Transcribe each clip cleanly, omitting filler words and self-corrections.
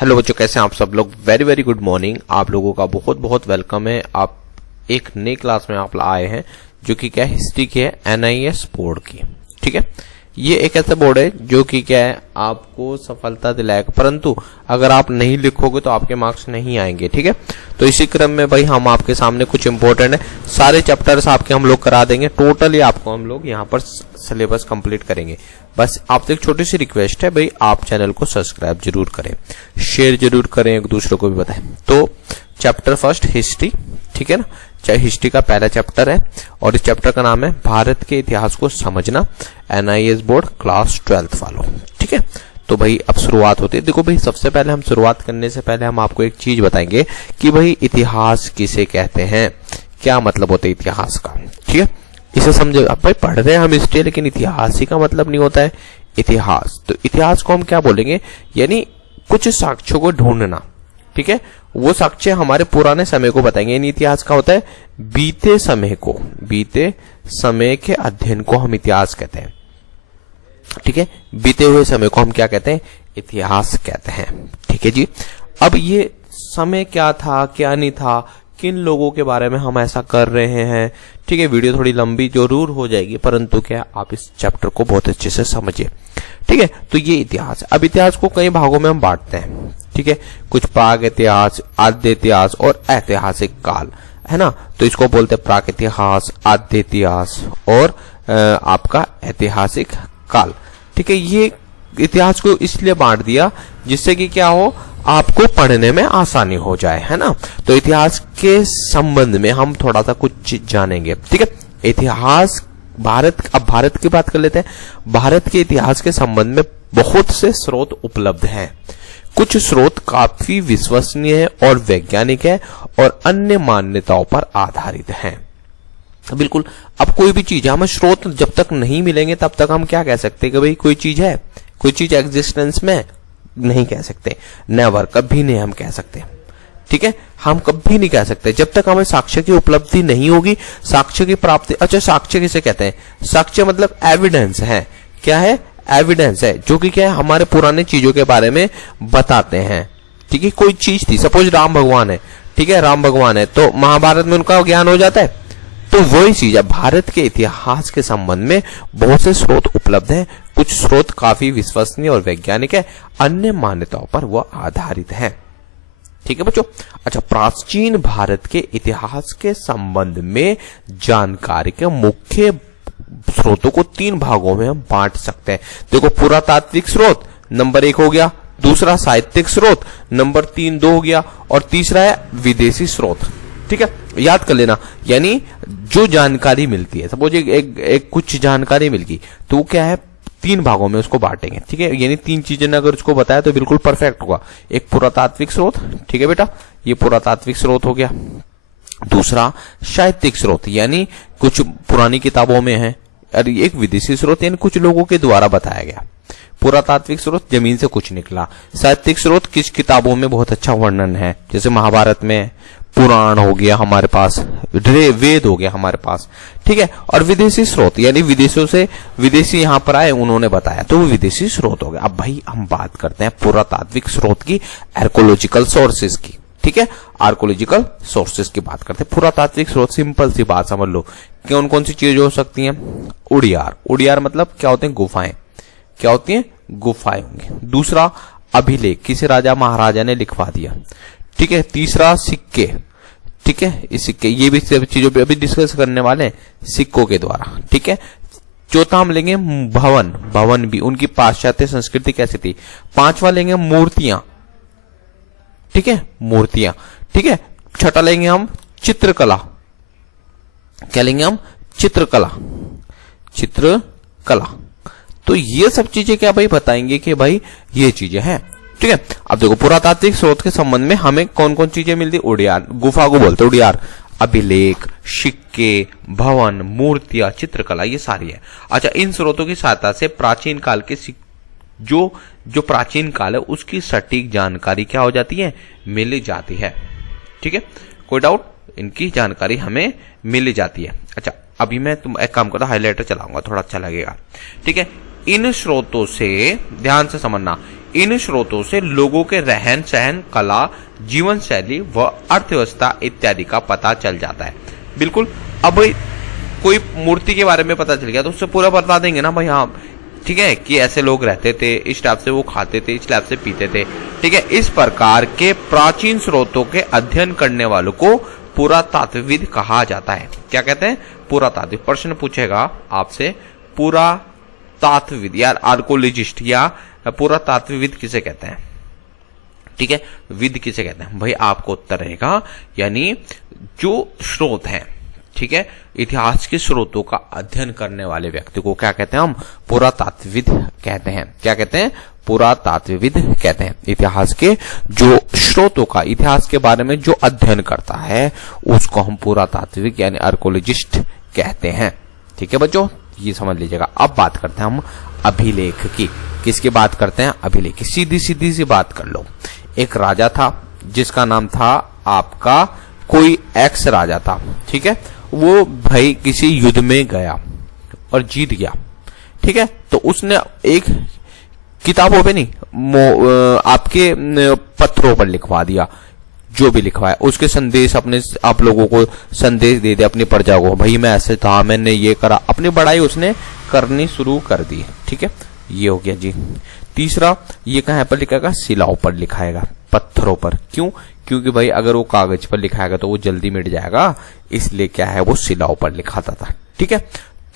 Hello बच्चों, कैसे हैं आप सब लोग। Very very good morning. आप लोगों का बहुत बहुत वेलकम है। आप एक नई क्लास में आप आए हैं जो कि क्या है, हिस्ट्री की है, एनआईएस बोर्ड की। ठीक है, ये एक ऐसा बोर्ड है जो कि क्या है, आपको सफलता दिलाएगा, परंतु अगर आप नहीं लिखोगे तो आपके मार्क्स नहीं आएंगे। ठीक है, तो इसी क्रम में भाई हम आपके सामने कुछ इंपॉर्टेंट है, सारे चैप्टर्स आपके हम लोग करा देंगे। टोटली आपको हम लोग यहाँ पर सिलेबस कंप्लीट करेंगे। बस आपसे एक छोटी सी रिक्वेस्ट है भाई, आप चैनल को सब्सक्राइब जरूर करें, शेयर जरूर करें, एक दूसरे को भी बताएं। तो चैप्टर फर्स्ट हिस्ट्री, ठीक है ना, चाहे हिस्ट्री का पहला चैप्टर है और इस चैप्टर का नाम है भारत के इतिहास को समझना, एनआईएस बोर्ड क्लास 12th वालों। ठीक है, तो भाई अब शुरुआत होती है। देखो भाई, सबसे पहले हम शुरुआत करने से पहले हम आपको एक चीज बताएंगे कि भाई इतिहास किसे कहते हैं, क्या मतलब होता है इतिहास का। ठीक है, इसे समझे। अब भाई पढ़ रहे हैं हम हिस्ट्री, लेकिन इतिहास ही का मतलब नहीं होता है इतिहास। तो इतिहास को हम क्या बोलेंगे, यानी कुछ साक्ष्यों को ढूंढना। ठीक है, वो साक्ष्य हमारे पुराने समय को बताएंगे। यानी इतिहास का होता है बीते समय को, बीते समय के अध्ययन को हम इतिहास कहते हैं। ठीक है, बीते हुए समय को हम क्या कहते हैं, इतिहास कहते हैं। ठीक है जी, अब ये समय क्या था क्या नहीं था, किन लोगों के बारे में हम ऐसा कर रहे हैं। ठीक है, वीडियो थोड़ी लंबी जरूर हो जाएगी, परंतु क्या आप इस चैप्टर को बहुत अच्छे से समझिए। ठीक है, तो ये इतिहास। अब इतिहास को कई भागों में हम बांटते हैं। ठीक है, कुछ प्राग इतिहास, आद्य इतिहास और ऐतिहासिक काल, है ना। तो इसको बोलते हैं प्राग इतिहास, आद्य इतिहास और आपका ऐतिहासिक काल। ठीक है, ये इतिहास को इसलिए बांट दिया जिससे कि क्या हो, आपको पढ़ने में आसानी हो जाए, है ना। तो इतिहास के संबंध में हम थोड़ा सा कुछ जानेंगे। ठीक है, इतिहास अब भारत की बात कर लेते हैं। भारत के इतिहास के संबंध में बहुत से स्रोत उपलब्ध हैं। कुछ स्रोत काफी विश्वसनीय है और वैज्ञानिक है और अन्य मान्यताओं पर आधारित हैं। बिल्कुल, अब कोई भी चीज, हमें स्रोत जब तक नहीं मिलेंगे तब तक हम क्या कह सकते हैं कि भाई कोई चीज है, कोई चीज एग्जिस्टेंस में नहीं कह सकते। नेवर, कभी नहीं हम कह सकते। ठीक है, हम कभी नहीं कह सकते जब तक हमें साक्ष्य की उपलब्धि नहीं होगी, साक्ष्य की प्राप्ति। अच्छा, साक्ष्य किसे कहते हैं, साक्ष्य मतलब एविडेंस है। क्या है, एविडेंस है, जो कि क्या है, हमारे पुराने चीजों के बारे में बताते हैं। ठीक है, कोई चीज थी, सपोज राम भगवान है। ठीक है, राम भगवान है तो महाभारत में उनका ज्ञान हो जाता है। तो वही चीज है, भारत के इतिहास के संबंध में बहुत से स्रोत उपलब्ध हैं। कुछ स्रोत काफी विश्वसनीय और वैज्ञानिक है, अन्य मान्यताओं पर वह आधारित है। ठीक है बच्चों। अच्छा, प्राचीन भारत के इतिहास के संबंध में जानकारी के मुख्य स्रोतों को 3 भागों में हम बांट सकते हैं। देखो, पुरातात्विक स्रोत नंबर 1 हो गया, दूसरा साहित्यिक स्रोत नंबर 3 2 हो गया, और तीसरा है विदेशी स्रोत। ठीक है, याद कर लेना। यानी जो जानकारी मिलती है, सपोज एक कुछ जानकारी मिल गई तो वो क्या है, 3 भागों में उसको बांटेंगे। ठीक है, यानी 3 चीजें ने अगर उसको बताया तो बिल्कुल परफेक्ट होगा। एक पुरातात्विक स्रोत, ठीक है बेटा, ये पुरातात्विक स्रोत हो गया। दूसरा साहित्यिक स्रोत, यानी कुछ पुरानी किताबों में है। और एक विदेशी स्रोत, यानी कुछ लोगों के द्वारा बताया गया। पुरातात्विक स्रोत, जमीन से कुछ निकला। साहित्यिक स्रोत, किस किताबों में बहुत अच्छा वर्णन है, जैसे महाभारत में पुराण हो गया हमारे पास, वेद हो गया हमारे पास। ठीक है, और विदेशी स्रोत, यानी विदेशों से विदेशी यहाँ पर आए, उन्होंने बताया, तो वो विदेशी स्रोत हो गया। अब भाई हम बात करते हैं पुरातात्विक स्रोत की, आर्कोलॉजिकल सोर्सेज की। ठीक है, आर्कोलॉजिकल सोर्सेज की बात करते हैं। पुरातात्विक स्रोत, सिंपल सी बात समझ लो, कौन कौन सी चीजें हो सकती हैं। उड़ियार, उड़ियार मतलब क्या होते हैं, गुफाएं। क्या होती हैं, गुफाएं होंगी। दूसरा अभिलेख, किसी राजा महाराजा ने लिखवा दिया। ठीक है, तीसरा सिक्के। ठीक है, इस सिक्के, ये भी सब चीजों पे अभी डिस्कस करने वाले हैं, सिक्कों के द्वारा। ठीक है, चौथा हम लेंगे भवन, भवन भी, उनकी पाश्चात्य संस्कृति कैसी थी। पांचवा लेंगे मूर्तियां। ठीक है, मूर्तियां। ठीक है, छठा लेंगे हम चित्रकला। क्या लेंगे हम, चित्रकला, चित्रकला। तो ये सब चीजें क्या भाई बताएंगे कि भाई ये चीजें हैं। ठीक है, अब देखो, पुरातात्विक स्रोत के संबंध में हमें कौन कौन चीजें मिलती, उड़ियार, गुफा को बोलते उड़ियार, अभिलेख, सिक्के, भवन, मूर्तियां, चित्रकला, ये सारी है। अच्छा, इन स्रोतों की सहायता से प्राचीन काल के जो प्राचीन काल है उसकी सटीक जानकारी क्या हो जाती है, मिल जाती है। ठीक है, कोई डाउट, इनकी जानकारी हमें मिल जाती है। अच्छा, अभी मैं एक काम करता, हाईलाइटर चलाऊंगा, थोड़ा अच्छा लगेगा। ठीक है, इन स्रोतों से, ध्यान से समझना, इन स्रोतों से लोगों के रहन सहन, कला, जीवन शैली व अर्थव्यवस्था इत्यादि का पता चल जाता है। बिल्कुल। अब कोई मूर्ति के बारे में पता चल गया तो उससे पूरा बता देंगे ना भाई, हाँ ठीक है, कि ऐसे लोग रहते थे, इस टाइप से वो खाते थे, इस टाइप से पीते थे। ठीक है, इस प्रकार के प्राचीन स्रोतों के अध्ययन करने वालों को पुरातात्विद कहा जाता है। क्या कहते हैं? पुरातात्विद। प्रश्न पूछेगा आपसे, पुरातात्विद या आर्कोलॉजिस्ट या पुरातात्विद किसे कहते हैं? ठीक है, विद किसे कहते हैं? भाई आपको उत्तर रहेगा, यानी जो स्रोत हैं, ठीक है, इतिहास के स्रोतों का अध्ययन करने वाले व्यक्ति को क्या कहते हैं? हम पुरातात्विद कहते हैं। क्या कहते हैं? पुरातात्विद कहते हैं। इतिहास के जो स्रोतों का, इतिहास के बारे में जो अध्ययन करता है उसको हम पुरातात्विक यानी आर्कोलॉजिस्ट कहते हैं। ठीक है बच्चों, ये समझ लीजिएगा। अब बात करते हैं हम अभिलेख की। किसकी बात करते हैं? अभिलेख की। सीधी सीधी सी बात कर लो। एक राजा था जिसका नाम था आपका कोई एक्स राजा था। ठीक है, वो भाई किसी युद्ध में गया और जीत गया। ठीक है, तो उसने एक किताबों पे नहीं, आपके पत्रों पर लिखवा दिया, जो भी लिखवाया उसके संदेश, अपने आप लोगों को संदेश दे दिया अपनी प्रजा को, भाई मैं ऐसे था, मैंने ये करा, अपनी बड़ाई उसने करनी शुरू कर दी। ठीक है, ये हो गया जी। तीसरा, ये कहां पर लिखाएगा? शिलाओं पर लिखाएगा, पत्थरों पर। क्यों? क्योंकि भाई अगर वो कागज पर लिखाएगा तो वो जल्दी मिट जाएगा, इसलिए क्या है, वो शिलाओं पर लिखाता था। ठीक है,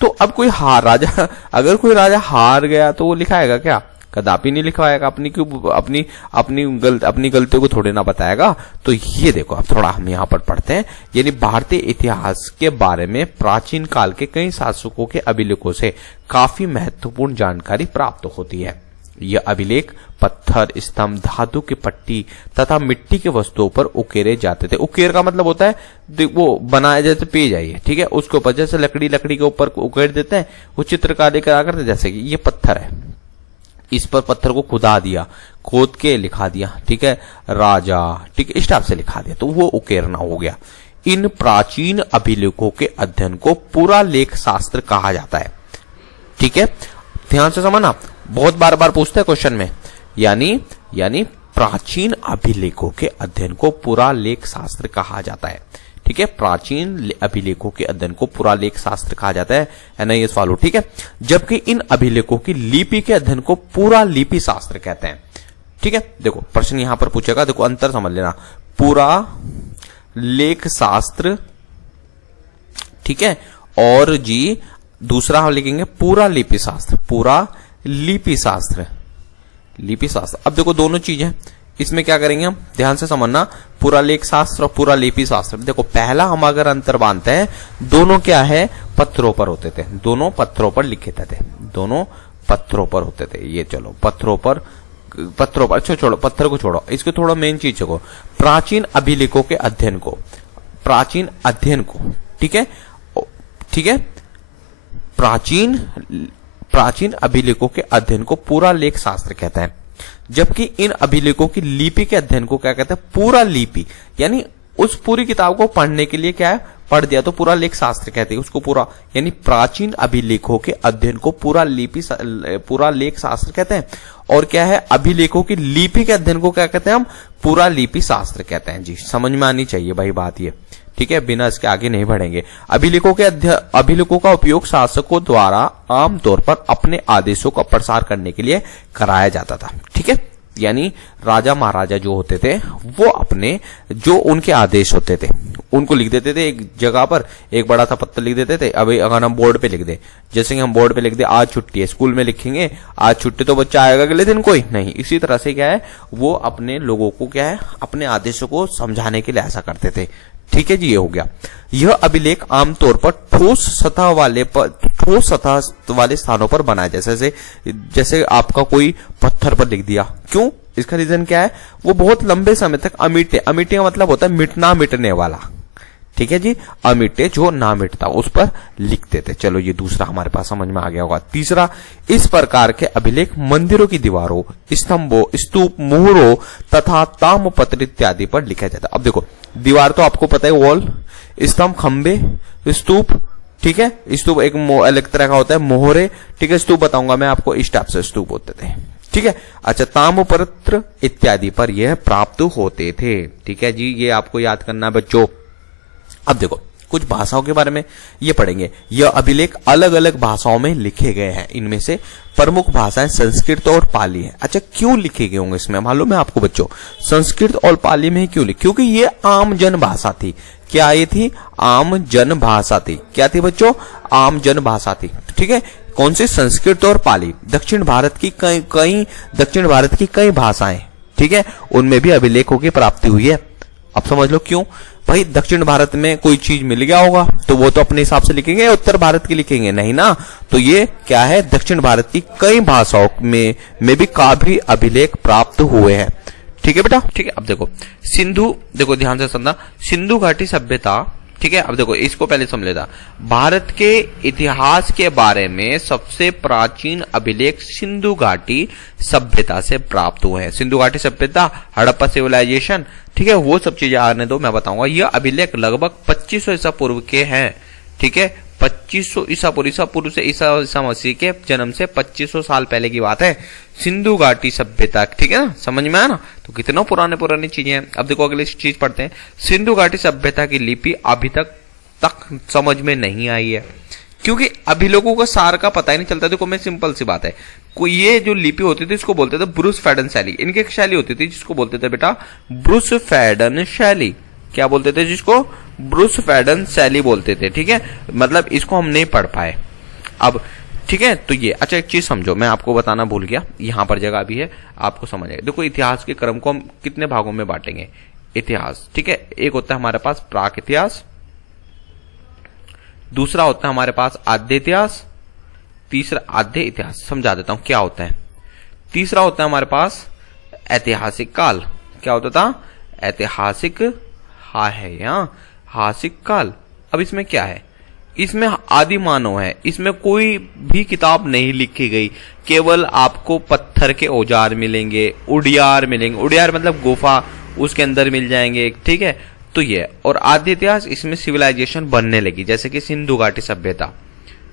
तो अब कोई राजा, अगर कोई राजा हार गया तो वो लिखाएगा क्या? कदापि नहीं लिखवाएगा। अपनी गलतियों को थोड़े ना बताएगा। तो ये देखो, अब थोड़ा हम यहाँ पर पढ़ते हैं, यानी भारतीय इतिहास के बारे में प्राचीन काल के कई शासकों के अभिलेखों से काफी महत्वपूर्ण जानकारी प्राप्त होती है। यह अभिलेख पत्थर, स्तंभ, धातु की पट्टी तथा मिट्टी के वस्तुओं पर उकेरे जाते थे। उकेर का मतलब होता है वो बनाया, जैसे पेज आई, ठीक है, उसके ऊपर जैसे लकड़ी के ऊपर उकेर देते हैं, वो चित्रकारी करा करते। जैसे कि ये पत्थर है, इस पर पत्थर को खुदा दिया, खोद के लिखा दिया, ठीक है, राजा, ठीक है, इस टाइप से लिखा दिया, तो वो उकेरना हो गया। इन प्राचीन अभिलेखों के अध्ययन को पुरालेख शास्त्र कहा जाता है। ठीक है, ध्यान से समझना, बहुत बार बार पूछते हैं क्वेश्चन में। यानी प्राचीन अभिलेखों के अध्ययन को पुरालेख शास्त्र कहा जाता है। ठीक है, प्राचीन अभिलेखों के अध्ययन को पुरालेख शास्त्र कहा जाता है। NIS वालों, ठीक है। जबकि इन अभिलेखों की लिपि के अध्ययन को पुरालिपि शास्त्र कहते हैं। ठीक है, देखो प्रश्न यहां पर पूछेगा, देखो अंतर समझ लेना, पुरालेख शास्त्र, ठीक है, और जी दूसरा हम लिखेंगे पुरालिपि शास्त्र। पुरालिपि शास्त्र, लिपि शास्त्र। अब देखो दोनों चीज है, इसमें क्या करेंगे हम, ध्यान से समझना, पुरालेख शास्त्र और पुरालिपि शास्त्र। देखो पहला हम अगर अंतर बांधते हैं, दोनों क्या है, पत्थरों पर होते थे, दोनों पत्थरों पर लिखे थे, दोनों पत्थरों पर होते थे। ये चलो पत्थरों पर, अच्छा छोड़ो, पत्थर को छोड़ो, इसको थोड़ा मेन चीज को, प्राचीन अभिलेखों के अध्ययन को, प्राचीन अध्ययन को, ठीक है, ठीक है, प्राचीन अभिलेखों के अध्ययन को पुरालेख शास्त्र कहते हैं। जबकि इन अभिलेखों की लिपि के अध्ययन को क्या कहते हैं, पुरालिपि। यानी उस पूरी किताब को पढ़ने के लिए क्या है, पढ़ दिया तो पुरालेख शास्त्र कहते हैं उसको, पूरा, यानी प्राचीन अभिलेखों के अध्ययन को पुरालेख शास्त्र कहते हैं। और क्या है, अभिलेखों की लिपि के अध्ययन को क्या कहते हैं हम, पुरालिपि शास्त्र कहते हैं। जी समझ में आनी चाहिए भाई बात ये, ठीक है, बिना इसके आगे नहीं बढ़ेंगे। अभिलेखों का उपयोग शासकों द्वारा आमतौर पर अपने आदेशों का प्रसार करने के लिए कराया जाता था। ठीक है, यानी राजा महाराजा जो होते थे वो अपने जो उनके आदेश होते थे उनको लिख देते थे एक जगह पर, एक बड़ा सा पत्थर लिख देते थे। अभी अगर हम बोर्ड पे लिख दे, जैसे कि हम बोर्ड पे लिख दे आज छुट्टी है, स्कूल में लिखेंगे आज छुट्टी, तो बच्चा आएगा अगले दिन कोई नहीं। इसी तरह से क्या है, वो अपने लोगों को क्या है, अपने आदेशों को समझाने के लिए ऐसा करते थे। ठीक है जी, ये हो गया। यह अभिलेख आमतौर पर ठोस सतह वाले स्थानों पर बनाया, जैसे आपका कोई पत्थर पर लिख दिया। क्यों? इसका रीजन क्या है, वो बहुत लंबे समय तक अमिटे का मतलब होता है मिटना, मिटने वाला। ठीक है जी, अमिटे जो ना मिटता उस पर लिखते थे। चलो ये दूसरा हमारे पास समझ में आ गया होगा। तीसरा, इस प्रकार के अभिलेख मंदिरों की दीवारों, स्तंभों, स्तूप, मोहरों तथा ताम्रपत्र इत्यादि पर लिखा जाता है। अब देखो दीवार तो आपको पता है, वॉल, स्तंभ, खंबे, स्तूप, ठीक है। स्तूप एक अलग तरह का होता है, मोहरे, ठीक है। स्तूप बताऊंगा मैं आपको, इस टाइप से स्तूप होते थे, ठीक है। अच्छा, ताम्रपत्र इत्यादि पर यह प्राप्त होते थे, ठीक है जी। ये आपको याद करना है बच्चों। अब देखो कुछ भाषाओं के बारे में ये पढ़ेंगे। यह अभिलेख अलग अलग भाषाओं में लिखे गए हैं। इनमें से प्रमुख भाषाएं संस्कृत और पाली है। अच्छा, क्यों लिखे गए होंगे इसमें मालूम है आपको बच्चों? संस्कृत और पाली में क्यों लिखे? क्योंकि ये आम जन भाषा थी। क्या ये थी? आम जन भाषा थी। क्या थी बच्चों? आम जन भाषा थी, ठीक है। कौन सी? संस्कृत और पाली। दक्षिण भारत की कई भाषाएं, ठीक है, उनमें भी अभिलेखों की प्राप्ति हुई है। अब समझ लो क्यों। भाई दक्षिण भारत में कोई चीज मिल गया होगा तो वो तो अपने हिसाब से लिखेंगे, उत्तर भारत की लिखेंगे नहीं ना। तो ये क्या है? दक्षिण भारत की कई भाषाओं में भी काफी अभिलेख प्राप्त हुए हैं, ठीक है बेटा, ठीक है। अब देखो देखो ध्यान से समझना, सिंधु घाटी सभ्यता, ठीक है। अब देखो इसको पहले समझ लेता। भारत के इतिहास के बारे में सबसे प्राचीन अभिलेख सिंधु घाटी सभ्यता से प्राप्त हुए हैं। सिंधु घाटी सभ्यता, हड़प्पा सिविलाइजेशन, ठीक है, वो सब चीजें आने दो, मैं बताऊंगा। यह अभिलेख लगभग 2500 ईसा पूर्व के हैं, ठीक है। 2500 ईसा पूर्व से ईसा मसीह के जन्म से 2500 साल पहले की बात है। सिंधु घाटी सभ्यता, ठीक है ना, समझ में आया ना? तो कितना पुरानी चीजें हैं। अब देखो अगली चीज पढ़ते हैं। सिंधु घाटी सभ्यता की लिपि अभी तक समझ में नहीं आई है, क्योंकि अभी लोगों को सार का पता ही नहीं चलता। देखो मैं सिंपल सी बात है, कोई ये जो लिपि होती थी इसको बोलते थे ब्रूस फैडन शैली। इनकी एक शैली होती थी जिसको बोलते थे बेटा ब्रूस फैडन शैली। क्या बोलते थे? जिसको ब्रूस फैडन शैली बोलते थे, ठीक है। मतलब इसको हम नहीं पढ़ पाए अब, ठीक है। तो ये अच्छा एक चीज समझो, मैं आपको बताना भूल गया, यहां पर जगह भी है, आपको समझ आएगा। देखो इतिहास के क्रम को हम कितने भागों में बांटेंगे? इतिहास, ठीक है। एक होता है हमारे पास प्राक इतिहास, दूसरा होता है हमारे पास आद्य इतिहास, तीसरा आद्य इतिहास। समझा देता हूं क्या होता है। तीसरा होता है हमारे पास ऐतिहासिक काल। क्या होता था? ऐतिहासिक हासिक काल। अब इसमें क्या है? इसमें आदि मानव है, इसमें कोई भी किताब नहीं लिखी गई, केवल आपको पत्थर के औजार मिलेंगे, उड़ियार मिलेंगे, उड़ियार मतलब गुफा, उसके अंदर मिल जाएंगे, ठीक है। तो ये और आद्य इतिहास, इसमें सिविलाइजेशन बनने लगी, जैसे कि सिंधु घाटी सभ्यता,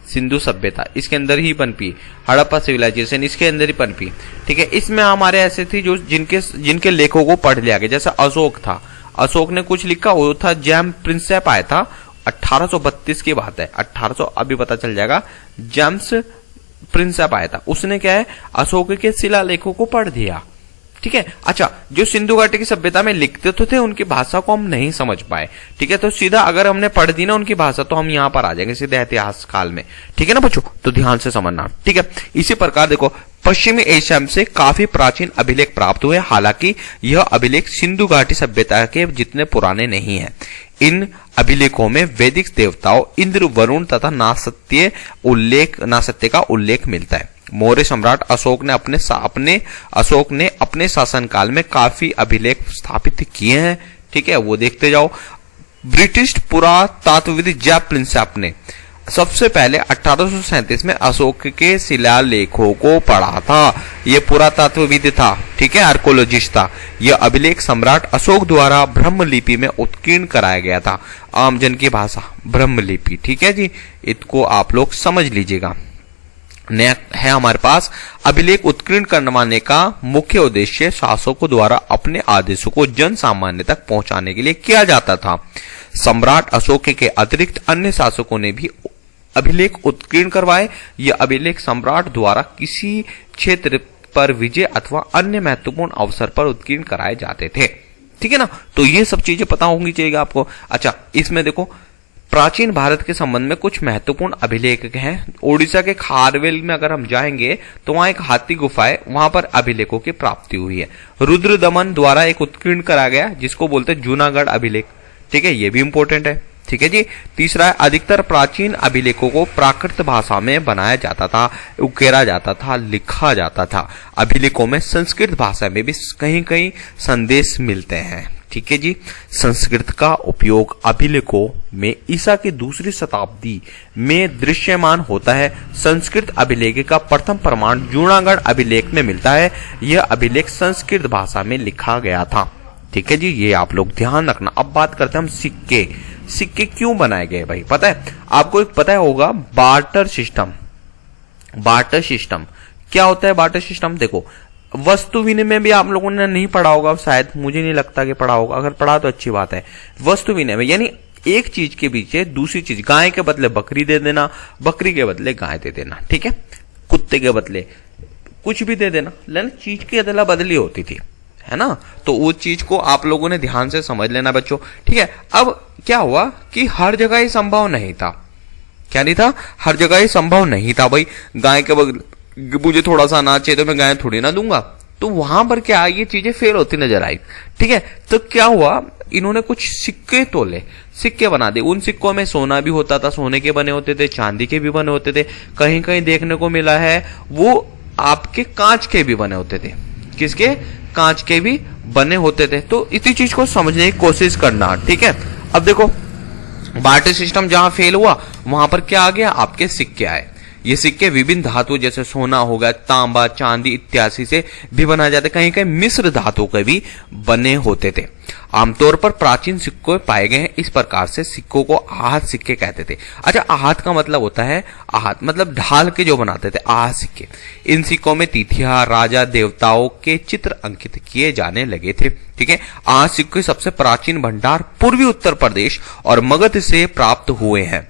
सिंधु सभ्यता इसके अंदर ही पनपी, हड़प्पा सिविलाइजेशन इसके अंदर ही पनपी, ठीक है। इसमें हमारे ऐसे थी जो जिनके लेखों को पढ़ लिया गया, जैसे अशोक था, अशोक ने कुछ लिखा, वो था जैम प्रिंसेप आया था 1832 की बात है, 1800 अभी पता चल जाएगा। जेम्स प्रिंसेप आया था, उसने क्या है अशोक के शिलालेखों को पढ़ दिया, ठीक है। अच्छा, जो सिंधु घाटी की सभ्यता में लिखते तो थे उनकी भाषा को हम नहीं समझ पाए, ठीक है। तो सीधा अगर हमने पढ़ दी ना उनकी भाषा तो हम यहां पर आ जाएंगे सीधे इतिहास काल में, ठीक है ना बच्चों। तो ध्यान से समझना, ठीक है। इसी प्रकार देखो पश्चिमी एशिया से काफी प्राचीन अभिलेख प्राप्त हुए, हालांकि यह अभिलेख सिंधु घाटी सभ्यता के जितने पुराने नहीं है। इन अभिलेखों में वैदिक देवताओं इंद्र, वरुण तथा नासत्य का उल्लेख मिलता है। मौर्य सम्राट अशोक ने अपने शासनकाल में काफी अभिलेख स्थापित किए हैं, ठीक है, वो देखते जाओ। ब्रिटिश पुरातत्वविद जैप प्रिंसेप ने सबसे पहले 1837 में अशोक के शिलालेखों को पढ़ा था। ये पुरातत्वविद था, ठीक है, आर्कोलॉजिस्ट था। यह अभिलेख सम्राट अशोक द्वारा ब्रह्मलिपि में उत्कीर्ण कराया गया था। आमजन की भाषा ब्रह्मलिपि, ठीक है जी, इसको आप लोग समझ लीजिएगा। है हमारे पास अभिलेख उत्कीर्ण करवाने का मुख्य उद्देश्य शासकों द्वारा अपने आदेशों को जन सामान्य तक पहुंचाने के लिए किया जाता था। सम्राट अशोक के अतिरिक्त अन्य शासकों ने भी अभिलेख उत्कीर्ण करवाए। यह अभिलेख सम्राट द्वारा किसी क्षेत्र पर विजय अथवा अन्य महत्वपूर्ण अवसर पर उत्कीर्ण कराए जाते थे, ठीक है ना। तो ये सब चीजें पता होंगी चाहिए आपको। अच्छा, इसमें देखो प्राचीन भारत के संबंध में कुछ महत्वपूर्ण अभिलेख हैं। ओडिशा के खारवेल में अगर हम जाएंगे तो वहां एक हाथी गुफा है, वहां पर अभिलेखों की प्राप्ति हुई है। रुद्रदमन द्वारा एक उत्कीर्ण करा गया जिसको बोलते हैं जूनागढ़ अभिलेख, ठीक है, ये भी इंपॉर्टेंट है, ठीक है जी। तीसरा है अधिकतर प्राचीन अभिलेखों को प्राकृत भाषा में बनाया जाता था, उकेरा जाता था, लिखा जाता था। अभिलेखों में संस्कृत भाषा में भी कहीं कहीं संदेश मिलते हैं, ठीक है जी। संस्कृत का उपयोग अभिलेखों में ईसा की दूसरी शताब्दी में दृश्यमान होता है। संस्कृत अभिलेख का प्रथम प्रमाण जूनागढ़ अभिलेख में मिलता है। यह अभिलेख संस्कृत भाषा में लिखा गया था, ठीक है जी, ये आप लोग ध्यान रखना। अब बात करते हैं हम सिक्के। सिक्के क्यों बनाए गए भाई, पता है आपको? एक पता होगा बार्टर सिस्टम। बार्टर सिस्टम क्या होता है? बार्टर सिस्टम देखो, वस्तु विनिमय भी आप लोगों ने नहीं पढ़ा होगा शायद, मुझे नहीं लगता कि पढ़ा होगा, अगर पढ़ा तो अच्छी बात है। वस्तु विनिमय यानी एक चीज के पीछे दूसरी चीज, गाय के बदले बकरी दे देना, बकरी के बदले गाय दे देना, ठीक है, कुत्ते के बदले कुछ भी दे देना, लेकिन चीज की अदला बदली होती थी, है ना। तो वो चीज को आप लोगों ने ध्यान से समझ लेना बच्चों, ठीक है। अब क्या हुआ कि हर जगह ये संभव नहीं था। क्या नहीं था? हर जगह ये संभव नहीं था भाई। गाय के बदले मुझे थोड़ा सा अनाज चाहिए तो मैं गाय थोड़ी ना दूंगा, तो वहां पर क्या ये चीजें फेल होती नजर आई, ठीक है। तो क्या हुआ, इन्होंने कुछ सिक्के तोले, सिक्के बना दे। उन सिक्कों में सोना भी होता था, सोने के बने होते थे, चांदी के भी बने होते थे, कहीं कहीं देखने को मिला है वो आपके कांच के भी बने होते थे। किसके? कांच के भी बने होते थे। तो इसी चीज को समझने की कोशिश करना, ठीक है। अब देखो, बार्टर सिस्टम जहां फेल हुआ वहां पर क्या आ गया? आपके सिक्के आए। ये सिक्के विभिन्न धातु जैसे सोना हो गया, तांबा, चांदी इत्यादि से भी बनाए जाते, कहीं कहीं मिश्र धातु के भी बने होते थे। आमतौर पर प्राचीन सिक्के पाए गए हैं। इस प्रकार से सिक्कों को आहत सिक्के कहते थे। अच्छा, आहत का मतलब होता है, आहत मतलब ढाल के जो बनाते थे, आहत सिक्के। इन सिक्कों में तिथियां, राजा, देवताओं के चित्र अंकित किए जाने लगे थे, ठीक है। आहत सिक्के सबसे प्राचीन भंडार पूर्वी उत्तर प्रदेश और मगध से प्राप्त हुए हैं,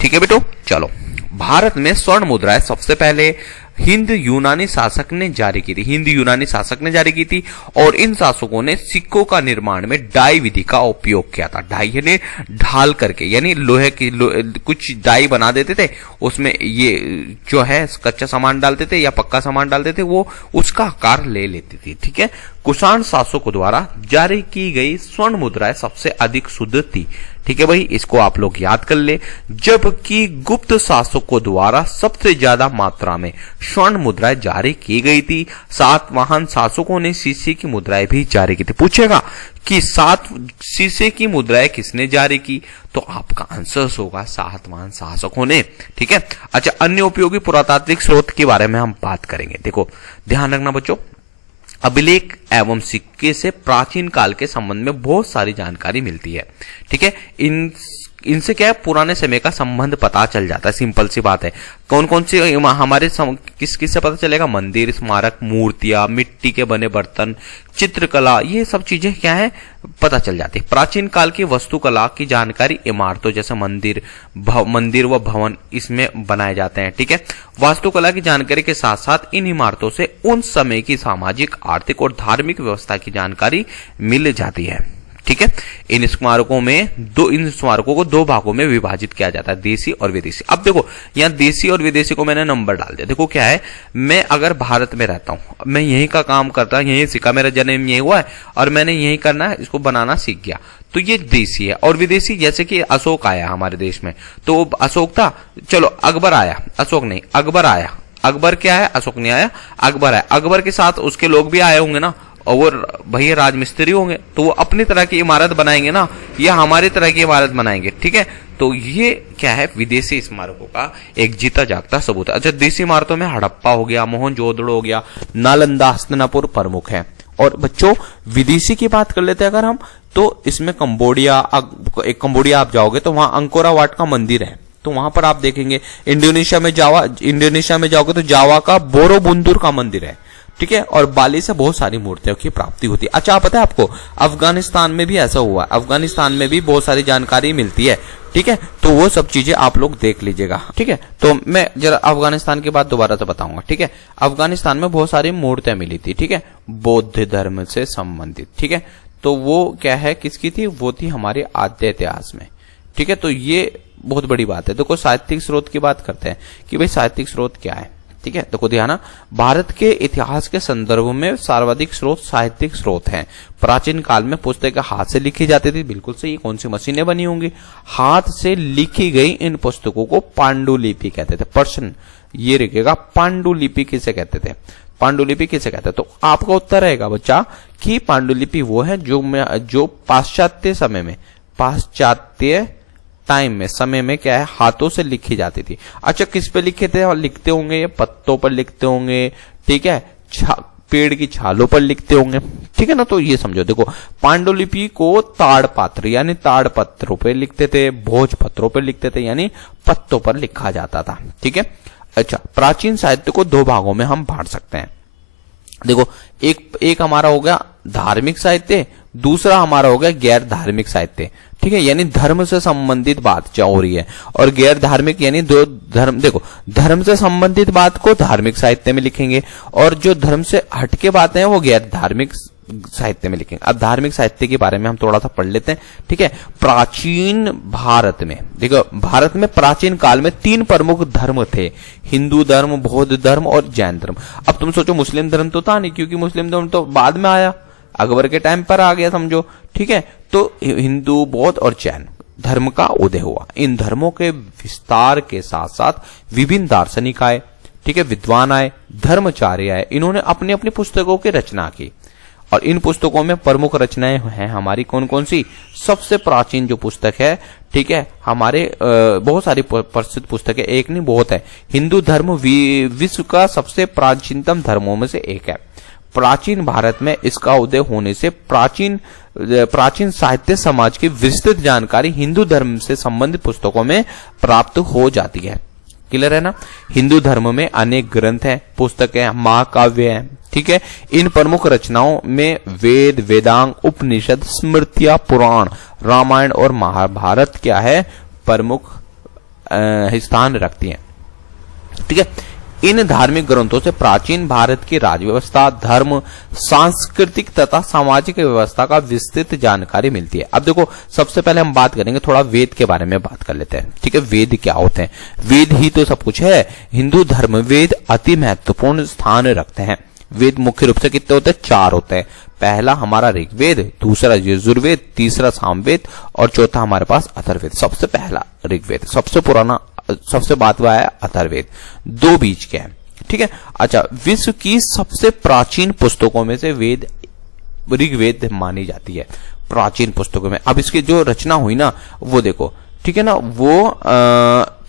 ठीक है बेटो। चलो, भारत में स्वर्ण मुद्राएं सबसे पहले हिंद यूनानी शासक ने जारी की थी। हिंद यूनानी शासक ने जारी की थी और इन शासकों ने सिक्कों का निर्माण में डाई विधि का उपयोग किया था। डाई यानी ढाल करके, यानी लोहे की कुछ डाई बना देते थे, उसमें ये जो है कच्चा सामान डालते थे या पक्का सामान डालते थे, वो उसका आकार ले लेती थी, ठीक है। कुषाण शासकों द्वारा जारी की गई स्वर्ण मुद्राएं सबसे अधिक शुद्ध थी, ठीक है भाई, इसको आप लोग याद कर ले। जबकि गुप्त शासकों द्वारा सबसे ज्यादा मात्रा में स्वर्ण मुद्राएं जारी की गई थी। सातवाहन शासकों ने शीशे की मुद्राएं भी जारी की थी। पूछेगा कि शीशे की मुद्राएं किसने जारी की, तो आपका आंसर होगा सातवाहन शासकों ने, ठीक है। अच्छा, अन्य उपयोगी पुरातात्विक स्रोत के बारे में हम बात करेंगे। देखो, ध्यान रखना बच्चों, अभिलेख एवं सिक्के से प्राचीन काल के संबंध में बहुत सारी जानकारी मिलती है, ठीक है। इनसे क्या है, पुराने समय का संबंध पता चल जाता है। सिंपल सी बात है। कौन कौन सी हमारे किस किस से पता चलेगा? मंदिर, स्मारक, मूर्तियां, मिट्टी के बने बर्तन, चित्रकला, ये सब चीजें क्या है, पता चल जाती है। प्राचीन काल की वस्तुकला की जानकारी इमारतों जैसे मंदिर व भवन इसमें बनाए जाते हैं, ठीक है। वास्तुकला की जानकारी के साथ साथ इन इमारतों से उन समय की सामाजिक, आर्थिक और धार्मिक व्यवस्था की जानकारी मिल जाती है, ठीक है। इन स्मारकों को दो भागों में विभाजित किया जाता है, देसी और विदेशी। अब देखो, यहाँ देसी और विदेशी को मैंने नंबर डाल दिया। देखो क्या है, मैं अगर भारत में रहता हूं, मैं यहीं का काम करता हूं, यहीं सीखा, मेरा जन्म यहीं हुआ है और मैंने यहीं करना है, इसको बनाना सीख गया, तो ये देसी है। और विदेशी, जैसे कि अशोक आया हमारे देश में, तो अशोक था, चलो अकबर आया, अशोक नहीं अकबर आया। अकबर क्या है, अशोक नहीं आया, अकबर आया। अकबर के साथ उसके लोग भी आए होंगे ना, और भैया राजमिस्त्री होंगे, तो वो अपनी तरह की इमारत बनाएंगे ना, या हमारी तरह की इमारत बनाएंगे, ठीक है। तो ये क्या है, विदेशी स्मारकों का एक जीता जागता सबूत है। अच्छा, देसी इमारतों में हड़प्पा हो गया, मोहनजोदड़ो हो गया, नालंदा, हस्तिनापुर प्रमुख है। और बच्चों, विदेशी की बात कर लेते हैं अगर हम, तो इसमें कंबोडिया आप जाओगे तो वहां अंकोरा वाट का मंदिर है, तो वहां पर आप देखेंगे। इंडोनेशिया में जाओगे तो जावा का बोरोबुंदुर का मंदिर है, ठीक है। और बाली से बहुत सारी मूर्तियों की प्राप्ति होती है। अच्छा, पता है आपको, अफगानिस्तान में भी ऐसा हुआ, अफगानिस्तान में भी बहुत सारी जानकारी मिलती है, ठीक है। तो वो सब चीजें आप लोग देख लीजिएगा, ठीक है। तो मैं जरा अफगानिस्तान की बात दोबारा से बताऊंगा, ठीक है। अफगानिस्तान में बहुत सारी मूर्तियां मिली थी, ठीक है, बौद्ध धर्म से संबंधित, ठीक है। तो वो क्या है, किसकी थी? वो थी हमारे आद्य इतिहास में, ठीक है। तो ये बहुत बड़ी बात है। देखो, साहित्यिक स्रोत की बात करते हैं कि भाई साहित्यिक स्रोत क्या है, ठीक है। देखो ध्यान, भारत के इतिहास के संदर्भ में सर्वाधिक स्रोत साहित्यिक स्रोत हैं। प्राचीन काल में पुस्तकें हाथ से लिखी जाती थी, बिल्कुल सही। कौन सी मशीनें बनी होंगी? हाथ से लिखी गई इन पुस्तकों को पांडुलिपि कहते थे। प्रश्न ये रखेगा, पांडुलिपि किसे कहते थे? पांडुलिपि किसे कहते हैं? तो आपका उत्तर रहेगा बच्चा कि पांडुलिपि वो है जो पाश्चात्य समय में क्या है, हाथों से लिखी जाती थी। अच्छा, किस पे लिखे थे? लिखते होंगे ये पत्तों पर लिखते होंगे, ठीक है, पेड़ की छालों पर लिखते होंगे, ठीक है ना। तो ये समझो, देखो पांडुलिपि को ताड़पत्र यानी ताड़पत्रों पे लिखते थे, भोजपत्रों पे लिखते थे यानी पत्तों पर लिखा जाता था, ठीक है। अच्छा, प्राचीन साहित्य को दो भागों में हम बांट सकते हैं। देखो एक हमारा हो गया धार्मिक साहित्य, दूसरा हमारा हो गया गैर धार्मिक साहित्य, ठीक है। यानी धर्म से संबंधित बात क्या हो रही है, और गैर धार्मिक यानी दो धर्म। देखो धर्म से संबंधित बात को धार्मिक साहित्य में लिखेंगे, और जो धर्म से हटके बातें हैं वो गैर धार्मिक साहित्य में लिखेंगे। अब धार्मिक साहित्य के बारे में हम थोड़ा सा पढ़ लेते हैं, ठीक है। प्राचीन भारत में, देखो भारत में प्राचीन काल में 3 प्रमुख धर्म थे, हिंदू धर्म, बौद्ध धर्म और जैन धर्म। अब तुम सोचो मुस्लिम धर्म तो था नहीं, क्योंकि मुस्लिम धर्म तो बाद में आया, अकबर के टाइम पर आ गया समझो, ठीक है। तो हिंदू, बौद्ध और जैन धर्म का उदय हुआ। इन धर्मों के विस्तार के साथ साथ विभिन्न दार्शनिक आए, ठीक है, विद्वान आए, धर्मचार्य आए। इन्होंने अपनी अपनी पुस्तकों की रचना की, और इन पुस्तकों में प्रमुख रचनाएं हैं हमारी कौन कौन सी। सबसे प्राचीन जो पुस्तक है, ठीक है, हमारे बहुत सारी प्रसिद्ध पुस्तक है, एक नहीं बहुत है। हिंदू धर्म विश्व का सबसे प्राचीनतम धर्मों में से एक है। प्राचीन भारत में इसका उदय होने से प्राचीन साहित्य समाज की विस्तृत जानकारी हिंदू धर्म से संबंधित पुस्तकों में प्राप्त हो जाती है। क्लियर है ना। हिंदू धर्म में अनेक ग्रंथ हैं, पुस्तकें, महाकाव्य हैं, ठीक है। इन प्रमुख रचनाओं में वेद, वेदांग, उपनिषद, स्मृतियां, पुराण, रामायण और महाभारत क्या है, प्रमुख स्थान रखती हैं, ठीक है। इन धार्मिक ग्रंथों से प्राचीन भारत की राज्य व्यवस्था, धर्म, सांस्कृतिक तथा सामाजिक व्यवस्था का विस्तृत जानकारी मिलती है। अब देखो सबसे पहले हम बात करेंगे, थोड़ा वेद के बारे में बात कर लेते हैं, ठीक है। वेद क्या होते हैं, वेद ही तो सब कुछ है। हिंदू धर्म वेद अति महत्वपूर्ण स्थान रखते हैं। वेद मुख्य रूप से कितने होते हैं, 4 होते हैं। पहला हमारा ऋग्वेद, दूसरा यजुर्वेद, तीसरा सामवेद और चौथा हमारे पास अथर्ववेद। सबसे पहला ऋग्वेद, सबसे पुराना, सबसे बाद में आया अथर्ववेद, 2 बीज के हैं, ठीक है। अच्छा, विश्व की सबसे प्राचीन पुस्तकों में से वेद ऋग्वेद मानी जाती है, प्राचीन पुस्तकों में। अब इसकी जो रचना हुई ना वो देखो, ठीक है ना, वो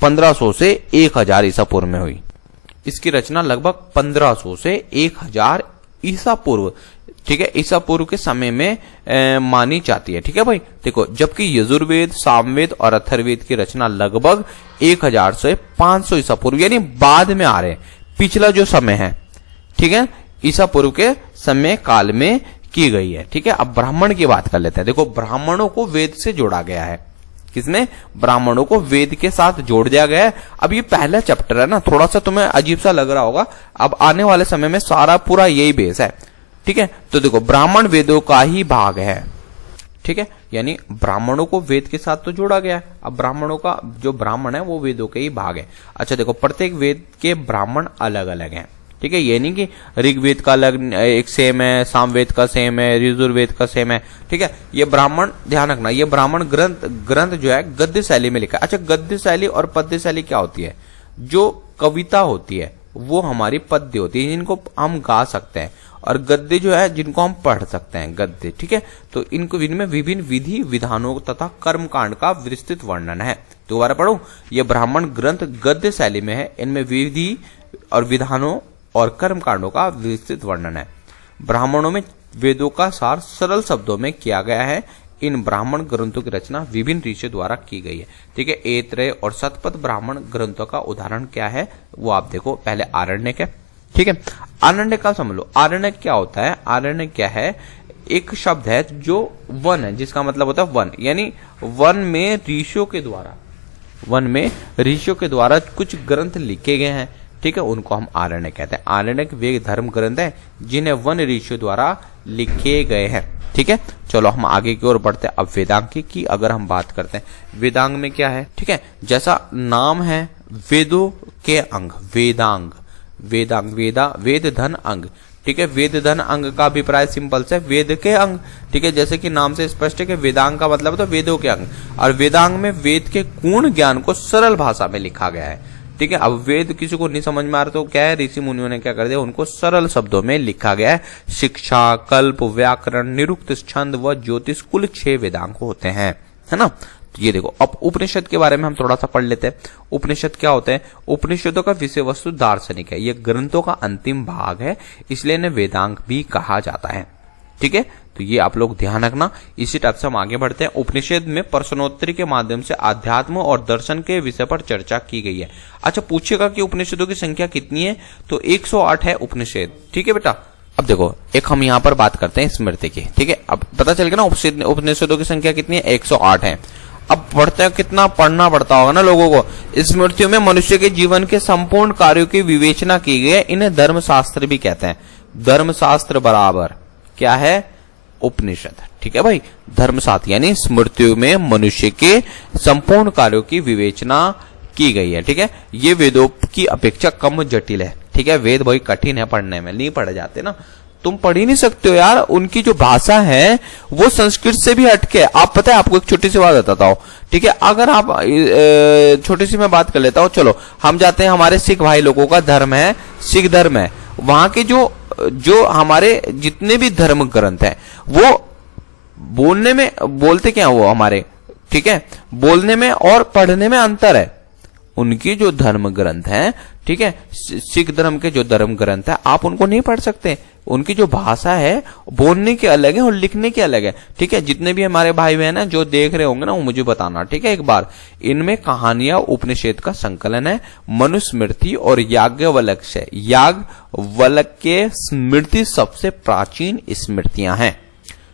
1500 से 1000 ईसा पूर्व में हुई। इसकी रचना लगभग 1500 से 1000 ईसा पूर्व, ठीक है, ईसा पूर्व के समय में मानी जाती है, ठीक है भाई। देखो जबकि यजुर्वेद, सामवेद और अथर्ववेद की रचना लगभग 1000 से 500 ईसा पूर्व यानी बाद में आ रहे हैं, पिछला जो समय है, ठीक है, ईसा पूर्व के समय काल में की गई है, ठीक है। अब ब्राह्मण की बात कर लेते हैं। देखो ब्राह्मणों को वेद से जोड़ा गया है, किसने, ब्राह्मणों को वेद के साथ जोड़ दिया गया है। अब ये पहला चैप्टर है ना, थोड़ा सा तुम्हें अजीब सा लग रहा होगा, अब आने वाले समय में सारा पूरा यही बेस है, ठीक है। तो देखो ब्राह्मण वेदों का ही भाग है, ठीक है, यानी ब्राह्मणों को वेद के साथ तो जोड़ा गया है। अब ब्राह्मणों का जो ब्राह्मण है वो वेदों के ही भाग है। अच्छा देखो प्रत्येक वेद के ब्राह्मण अलग अलग हैं, ठीक है। ये नहीं कि ऋग्वेद का अलग एक सेम है, सामवेद का सेम है, यजुर्वेद का सेम है, ठीक है। ये ब्राह्मण ध्यान रखना, ये ब्राह्मण ग्रंथ जो है गद्य शैली में लिखा है। अच्छा गद्य शैली और पद्य शैली क्या होती है, जो कविता होती है वो हमारी पद्य होती है जिनको हम गा सकते हैं, और गद्य जो है जिनको हम पढ़ सकते हैं, गद्य, ठीक है। तो इनमें विभिन्न विधि विधानों तथा कर्मकांड का विस्तृत वर्णन है। दोबारा पढ़ूं, ये ब्राह्मण ग्रंथ गद्य शैली में है, इनमें विधि और विधानों और कर्मकांडों का विस्तृत वर्णन है। ब्राह्मणों में वेदों का सार सरल शब्दों में किया गया है। इन ब्राह्मण ग्रंथों की रचना विभिन्न ऋषियों द्वारा की गई है, ठीक है। ऐतरेय और शतपथ ब्राह्मण ग्रंथों का उदाहरण क्या है वो आप देखो। पहले आरण्यक है, ठीक है। आरण्यक का समझ लो, आरण्यक क्या होता है, आरण्यक क्या है, एक शब्द है जो वन है, जिसका मतलब होता है वन, यानी वन में ऋषियों के द्वारा कुछ ग्रंथ लिखे गए हैं, ठीक है, उनको हम आरण्यक कहते हैं। आरण्यक वे धर्म ग्रंथ है जिन्हें वन ऋषियों द्वारा लिखे गए हैं, ठीक है। चलो हम आगे की ओर बढ़ते हैं। अब वेदांग की अगर हम बात करते हैं, वेदांग में क्या है, ठीक है, जैसा नाम है वेदों के अंग, वेदांग, वेदांग, वेद धन अंग, ठीक है। वेद धन अंग का अभिप्राय सिंपल से वेद के अंग, ठीक है, जैसे कि नाम से स्पष्ट है कि वेदांग का मतलब तो वेदों के अंग, और वेदांग में वेद के पूर्ण ज्ञान को सरल भाषा में लिखा गया है, ठीक है। अब वेद किसी को नहीं समझ में आ रहा तो क्या है, ऋषि मुनियों ने क्या कर दिया, उनको सरल शब्दों में लिखा गया है। शिक्षा, कल्प, व्याकरण, निरुक्त, छंद व ज्योतिष कुल 6 वेदांग होते हैं, है ना। तो ये देखो, अब उपनिषद के बारे में हम थोड़ा सा पढ़ लेते हैं। उपनिषद क्या होते हैं? उपनिषदों का विषय वस्तु दार्शनिक है, ये ग्रंथों का अंतिम भाग है, इसलिए इन्हें वेदांग भी कहा जाता है। ठीक है, तो ये आप लोग ध्यान रखना। इसी टाइप से हम आगे बढ़ते हैं। उपनिषद में प्रश्नोत्तरी के माध्यम से आध्यात्म और दर्शन के विषय पर चर्चा की गई है। अच्छा, पूछेगा कि उपनिषदों की संख्या कितनी है, तो 108 है उपनिषद। ठीक है बेटा, अब देखो एक हम यहाँ पर बात करते हैं स्मृति की। ठीक है, अब पता चल गया ना उपनिषदों की संख्या कितनी है, 108 है। अब पढ़ते हैं, कितना पढ़ना पड़ता होगा ना लोगों को। स्मृतियों में मनुष्य के जीवन के संपूर्ण कार्यों की विवेचना की गई है, इन्हें धर्मशास्त्र भी कहते हैं। धर्मशास्त्र बराबर क्या है? उपनिषद। ठीक है भाई, धर्मशास्त्र यानी स्मृतियों में मनुष्य के संपूर्ण कार्यों की विवेचना की गई है। ठीक है, ये वेदों की अपेक्षा कम जटिल है। ठीक है, वेद भाई कठिन है पढ़ने में, नहीं पढ़े जाते ना, तुम पढ़ ही नहीं सकते हो यार। उनकी जो भाषा है वो संस्कृत से भी हटके। आप पता है, आपको एक छोटी सी बात बताता हूँ। ठीक है, अगर आप छोटी सी मैं बात कर लेता हूँ। चलो हम जाते हैं, हमारे सिख भाई लोगों का धर्म है, सिख धर्म है। वहां के जो हमारे जितने भी धर्म ग्रंथ है वो बोलने में, बोलते क्या वो हमारे, ठीक है, बोलने में और पढ़ने में अंतर है। उनकी जो धर्म ग्रंथ है, ठीक है, सिख धर्म के जो धर्म ग्रंथ है, आप उनको नहीं पढ़ सकते। उनकी जो भाषा है बोलने की अलग है और लिखने की अलग है। ठीक है, जितने भी हमारे भाई बहन है जो देख रहे होंगे ना, वो मुझे बताना। ठीक है, एक बार इनमें कहानियां उपनिषद का संकलन है। मनुस्मृति और याज्ञवल्क्य से, याज्ञवल्क्य के स्मृति सबसे प्राचीन स्मृतियां हैं।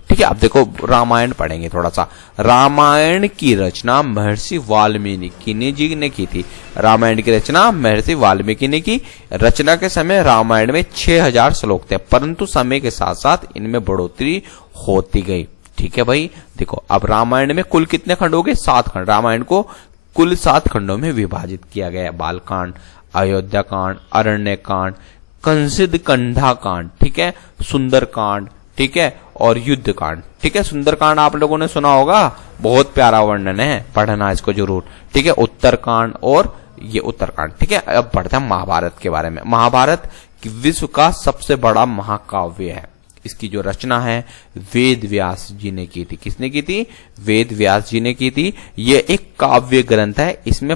ठीक है, अब देखो रामायण पढ़ेंगे थोड़ा सा। रामायण की रचना महर्षि वाल्मीकि जी ने की थी। रामायण की रचना महर्षि वाल्मीकि ने की। रचना के समय रामायण में 6000 श्लोक थे, परंतु समय के साथ साथ इनमें बढ़ोतरी होती गई। ठीक है भाई, देखो अब रामायण में कुल कितने खंड हो गए? 7 खंड। रामायण को कुल 7 खंडों में विभाजित किया गया। बालकांड, अयोध्या कांड, अरण्य कांड, कंसिद कंधा कांड, ठीक है, सुंदर कांड, ठीक है, और युद्ध कांड। ठीक है, सुंदर कांड आप लोगों ने सुना होगा, बहुत प्यारा वर्णन है, पढ़ना इसको जरूर। ठीक है, उत्तर कांड और ये उत्तरकांड। ठीक है, अब बढ़ते हैं महाभारत के बारे में। महाभारत विश्व का सबसे बड़ा महाकाव्य है। इसकी जो रचना है वेद व्यास जी ने की थी। किसने की थी? वेद व्यास जी ने की थी। ये एक काव्य ग्रंथ है। इसमें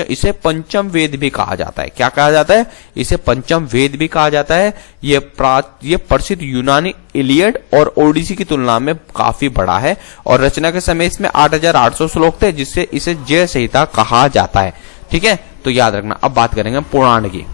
इसे पंचम वेद भी कहा जाता है। क्या कहा जाता है? इसे पंचम वेद भी कहा जाता है। ये प्रसिद्ध यूनानी इलियड और ओडिसी की तुलना में काफी बड़ा है और रचना के समय इसमें 8800 श्लोक थे, जिससे इसे जय संहिता कहा जाता है। ठीक है, तो याद रखना। अब बात करेंगे पुराण की।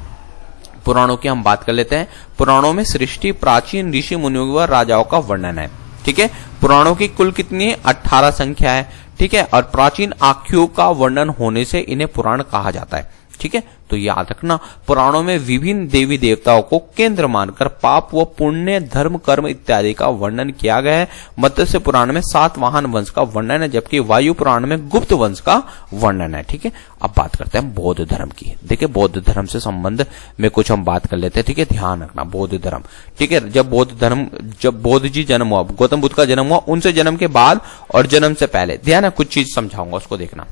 पुराणों की हम बात कर लेते हैं। पुराणों में सृष्टि, प्राचीन ऋषि मुनियों व राजाओं का वर्णन है। ठीक है, पुराणों की कुल कितनी है? 18 संख्या है। ठीक है, और प्राचीन आख्यों का वर्णन होने से इन्हें पुराण कहा जाता है। ठीक है, तो याद रखना, पुराणों में विभिन्न देवी देवताओं को केंद्र मानकर पाप व पुण्य, धर्म, कर्म इत्यादि का वर्णन किया गया है। मत्स्य पुराण में सातवाहन वंश का वर्णन है, जबकि वायु पुराण में गुप्त वंश का वर्णन है। ठीक है, अब बात करते हैं बौद्ध धर्म की। देखिए, बौद्ध धर्म से संबंध में कुछ हम बात कर लेते हैं। ठीक है, ध्यान रखना, बौद्ध धर्म। ठीक है, जब बौद्ध जी जन्म हुआ, गौतम बुद्ध का जन्म हुआ, उनसे जन्म के बाद और जन्म से पहले, ध्यान है, कुछ चीज समझाऊंगा, उसको देखना।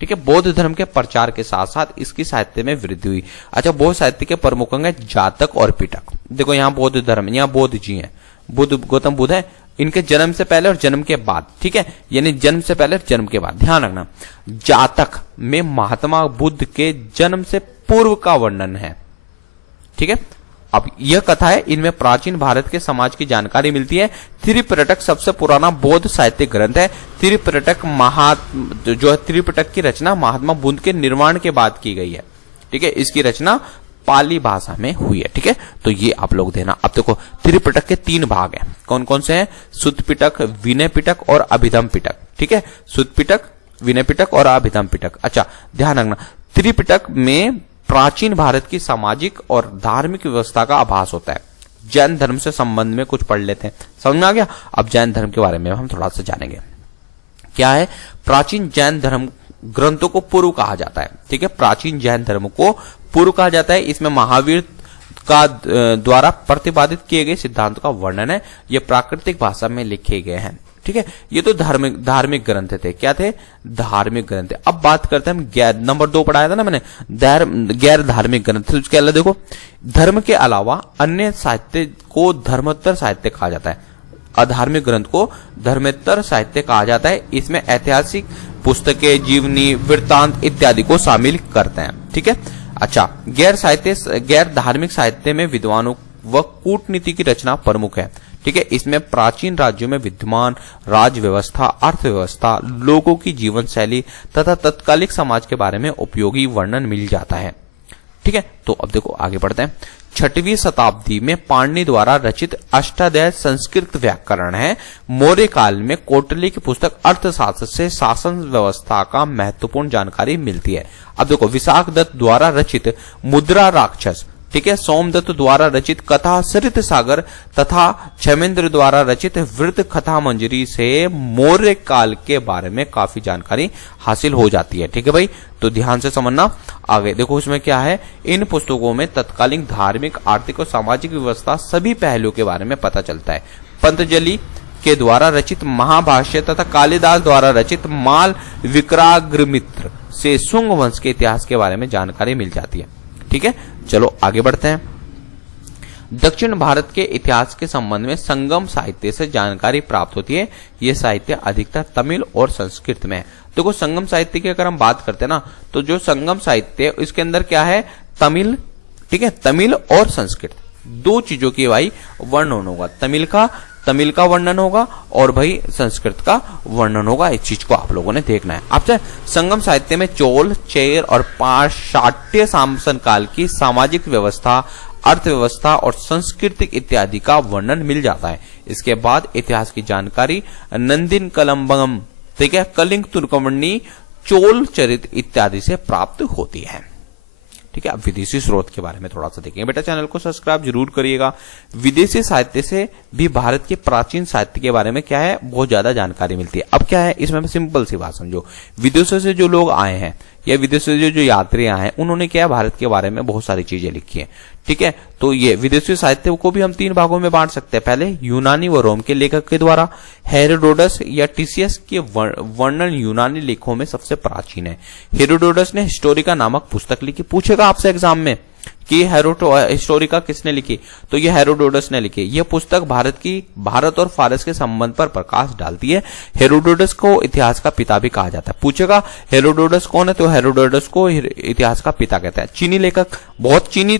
ठीक है, बौद्ध धर्म के प्रचार के साथ साथ इसकी साहित्य में वृद्धि हुई। अच्छा, बौद्ध साहित्य के प्रमुख अंग है जातक और पिटक। देखो, यहाँ बौद्ध धर्म, यहाँ बौद्ध जी हैं, गौतम बुद्ध है, इनके जन्म से पहले और जन्म के बाद। ठीक है, यानी जन्म से पहले और जन्म के बाद। ध्यान रखना, जातक में महात्मा बुद्ध के जन्म से पूर्व का वर्णन है। ठीक है, अब यह कथा है, इनमें प्राचीन भारत के समाज की जानकारी मिलती है। त्रिपिटक सबसे पुराना बौद्ध साहित्य ग्रंथ है। त्रिपिटक की रचना महात्मा बुद्ध के निर्वाण के बाद की गई है। ठीक है, इसकी रचना पाली भाषा में हुई है। ठीक है, तो ये आप लोग देना। अब देखो, त्रिपिटक के 3 भाग हैं। कौन कौन से हैं? सुत्त पिटक, विनय पिटक और अभिधम पिटक। ठीक है, सुत्त पिटक, विनय पिटक और अभिधम पिटक। अच्छा, ध्यान रखना, त्रिपिटक में प्राचीन भारत की सामाजिक और धार्मिक व्यवस्था का आभास होता है। जैन धर्म से संबंध में कुछ पढ़ लेते हैं, समझ में आ गया? अब जैन धर्म के बारे में हम थोड़ा सा जानेंगे। क्या है? प्राचीन जैन धर्म ग्रंथों को पूर्व कहा जाता है। ठीक है, प्राचीन जैन धर्म को पूर्व कहा जाता है। इसमें महावीर का द्वारा प्रतिपादित किए गए सिद्धांतों का वर्णन है। ये प्राकृतिक भाषा में लिखे गए हैं। ठीक है, ये तो धार्मिक ग्रंथ थे। क्या थे? धार्मिक ग्रंथ। अब बात करते हैं हम गैर, नंबर 2 पढ़ाया था ना मैंने, गैर धार्मिक ग्रंथ। उसके अलावा देखो, धर्म के अलावा अन्य साहित्य को धर्मोत्तर साहित्य कहा जाता है। अधार्मिक ग्रंथ को धर्मेत्तर साहित्य कहा जाता है। इसमें ऐतिहासिक पुस्तकें, जीवनी, वृत्तांत इत्यादि को शामिल करते हैं। ठीक है। अच्छा, गैर धार्मिक साहित्य में विद्वानों व कूटनीति की रचना प्रमुख है। ठीक है। इसमें प्राचीन राज्यों में विद्यमान राज्य व्यवस्था, अर्थव्यवस्था, लोगों की जीवन शैली तथा तत्कालिक समाज के बारे में उपयोगी वर्णन मिल जाता है। ठीक है। तो अब देखो आगे बढ़ते हैं। 6वीं शताब्दी में पाणिनि द्वारा रचित अष्टाध्यायी संस्कृत व्याकरण है। मौर्य काल में कौटिल्य की पुस्तक अर्थशास्त्र से शासन व्यवस्था का महत्वपूर्ण जानकारी मिलती है। अब देखो, विशाख दत्त द्वारा रचित मुद्रा राक्षस, ठीक है, सोमदत्त द्वारा रचित कथा सरित सागर तथा क्षेमेंद्र द्वारा रचित वृत्त कथा मंजरी से मौर्य काल के बारे में काफी जानकारी हासिल हो जाती है। ठीक है भाई, तो ध्यान से समझना। आगे देखो इसमें क्या है, इन पुस्तकों में तत्कालीन धार्मिक, आर्थिक और सामाजिक व्यवस्था सभी पहलुओं के बारे में पता चलता है। पतंजलि के द्वारा रचित महाभाष्य तथा कालिदास द्वारा रचित माल विक्राग्रमित्र से शुंग वंश के इतिहास के बारे में जानकारी मिल जाती है। ठीक है, चलो आगे बढ़ते हैं। दक्षिण भारत के इतिहास के संबंध में संगम साहित्य से जानकारी प्राप्त होती है। यह साहित्य अधिकतर तमिल और संस्कृत में है। देखो, संगम साहित्य की अगर हम बात करते हैं ना, तो जो संगम साहित्य इसके अंदर क्या है, तमिल, ठीक है, तमिल और संस्कृत दो चीजों की भाई वर्णन होगा। तमिल का वर्णन होगा और भाई संस्कृत का वर्णन होगा। इस चीज को आप लोगों ने देखना है। आपसे संगम साहित्य में चोल, चेर और पाषाण्य शासन काल की सामाजिक व्यवस्था, अर्थव्यवस्था और सांस्कृतिक इत्यादि का वर्णन मिल जाता है। इसके बाद इतिहास की जानकारी नंदिन कलम्बम, ठीक है, कलिंग तुर्कमणी, चोल चरित इत्यादि से प्राप्त होती है। ठीक है। अब विदेशी स्रोत के बारे में थोड़ा सा देखेंगे। बेटा चैनल को सब्सक्राइब जरूर करिएगा। विदेशी साहित्य से भी भारत के प्राचीन साहित्य के बारे में क्या है, बहुत ज्यादा जानकारी मिलती है। अब क्या है, इसमें सिंपल सी बात समझो, विदेशों से जो लोग आए हैं या विदेशों से जो यात्री आए हैं, उन्होंने क्या है, भारत के बारे में बहुत सारी चीजें लिखी है। ठीक है। तो ये विदेशी साहित्य को भी हम 3 भागों में बांट सकते हैं। पहले यूनानी व रोम के लेखक के द्वारा, हेरोडोटस या टीसीएस के वर्णन यूनानी लेखों में सबसे प्राचीन है। हेरोडोटस ने हिस्टोरिका नामक पुस्तक लिखी। पूछेगा आपसे एग्जाम में कि हिस्टोरिका किसने लिखी, तो ये हेरोडोटस ने लिखी। यह पुस्तक भारत और फारस के संबंध पर प्रकाश डालती है। हेरोडोटस को इतिहास का पिता भी कहा जाता है। पूछेगा हेरोडोटस कौन है, तो हेरोडोटस को इतिहास का पिता कहते हैं। चीनी लेखक, बहुत चीनी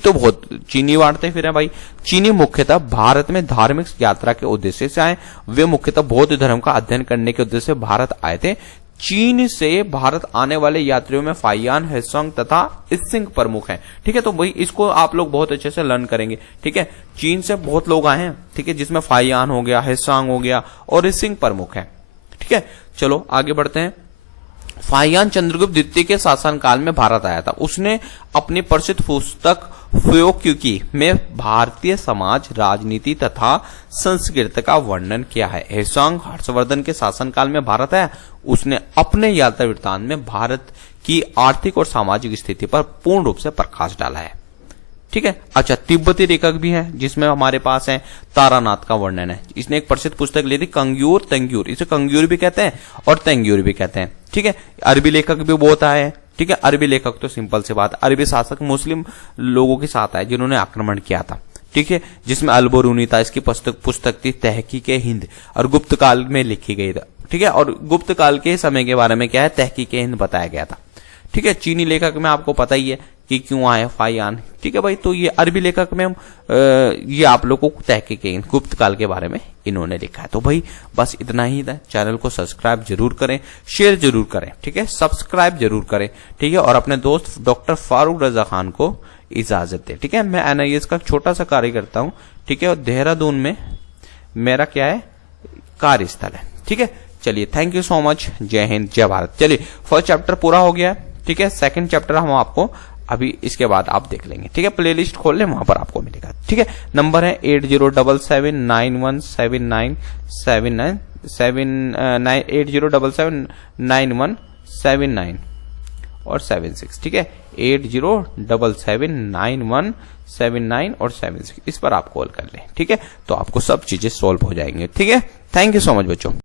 बांटते फिर है भाई। चीनी मुख्यतः भारत में धार्मिक यात्रा के उद्देश्य से आए। वे मुख्यतः बौद्ध धर्म का अध्ययन करने के उद्देश्य से भारत आए थे। चीन से भारत आने वाले यात्रियों में फाइयान, हेसोंग तथा इत्सिंग प्रमुख हैं। ठीक है, तो भाई इसको आप लोग बहुत अच्छे से लर्न करेंगे। ठीक है, चीन से बहुत लोग आए हैं, ठीक है, जिसमें फाइयान हो गया, हेसोंग हो गया और इत्सिंग प्रमुख हैं। ठीक है, चलो आगे बढ़ते हैं। फाइयान चंद्रगुप्त द्वितीय के शासनकाल में भारत आया था। उसने अपनी प्रसिद्ध पुस्तक फ्योक्युकी में भारतीय समाज, राजनीति तथा संस्कृति का वर्णन किया है। हेसोंग हर्षवर्धन के शासनकाल में भारत आया। उसने अपने यात्रा वृत्तांत में भारत की आर्थिक और सामाजिक स्थिति पर पूर्ण रूप से प्रकाश डाला है। ठीक है। अच्छा, तिब्बती लेखक भी है जिसमें हमारे पास है तारानाथ का वर्णन है। इसने एक प्रसिद्ध पुस्तक ली थी, कंग्यूर तंग्यूर। इसे कंग्यूर भी कहते हैं और तंग्यूर भी कहते हैं। ठीक है। अरबी लेखक भी बहुत आए हैं। ठीक है, अरबी लेखक तो सिंपल सी बात, अरबी शासक मुस्लिम लोगों के साथ आए जिन्होंने आक्रमण किया था। ठीक है, जिसमें अलबरूनी था। इसकी पुस्तक थी तहकीके हिंद और गुप्त काल में लिखी गई था। ठीक है, और गुप्त काल के समय के बारे में क्या है, तहकीके हिंद बताया गया था। ठीक है, चीनी लेखक में आपको पता ही है कि क्यों आए, फाइयान। ठीक है भाई, तो ये अरबी लेखक में हम ये आप लोगों को तहकीके हिंद, गुप्त काल के बारे में इन्होंने लिखा है। तो भाई बस इतना ही था। चैनल को सब्सक्राइब जरूर करें, शेयर जरूर करें। ठीक है, सब्सक्राइब जरूर करें। ठीक है, और अपने दोस्त डॉक्टर फारूक रजा खान को इजाजत दे। ठीक है, मैं एनआईएस का छोटा सा कार्य करता हूँ। ठीक है, और देहरादून में मेरा क्या है, कार्यस्थल है। ठीक है, चलिए, थैंक यू सो मच। जय हिंद, जय भारत। चलिए, फर्स्ट चैप्टर पूरा हो गया है। ठीक है, सेकंड चैप्टर हम आपको अभी इसके बाद आप देख लेंगे। ठीक है, प्लेलिस्ट खोल लें, वहां पर आपको मिलेगा। ठीक है, नंबर है 80779179 और 76। ठीक है, 80779179 और 76, इस पर आप कॉल कर लें। ठीक है, तो आपको सब चीजें सॉल्व हो जाएंगे। ठीक है, थैंक यू सो मच बच्चों।